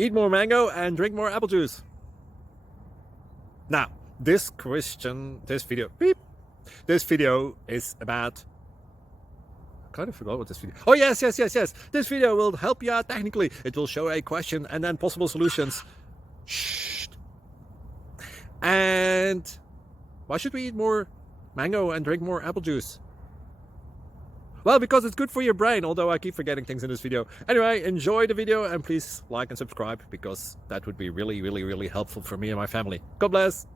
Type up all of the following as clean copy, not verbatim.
Eat more mango and drink more apple juice. Now, this video is about, I kind of forgot what this video. Oh, yes. This video will help you out technically. It will show a question and then possible solutions. Shh. And why should we eat more mango and drink more apple juice? Well, because it's good for your brain, although I keep forgetting things in this video. Anyway, enjoy the video and please like and subscribe, because that would be really helpful for me and my family. God bless.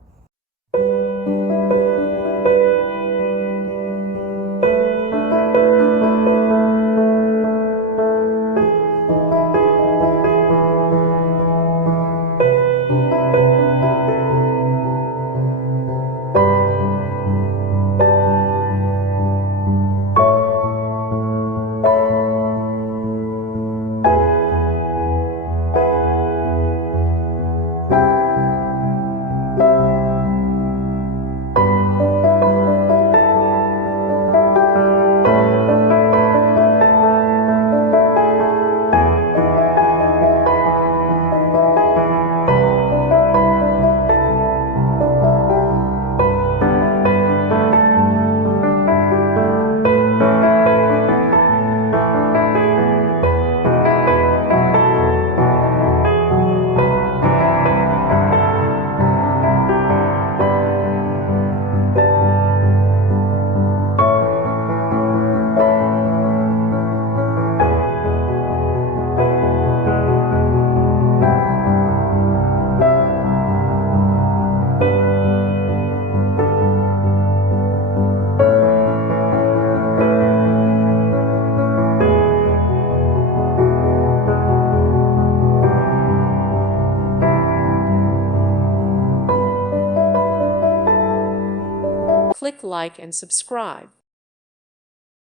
Click like and subscribe.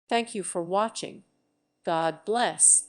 Thank you for watching. God bless.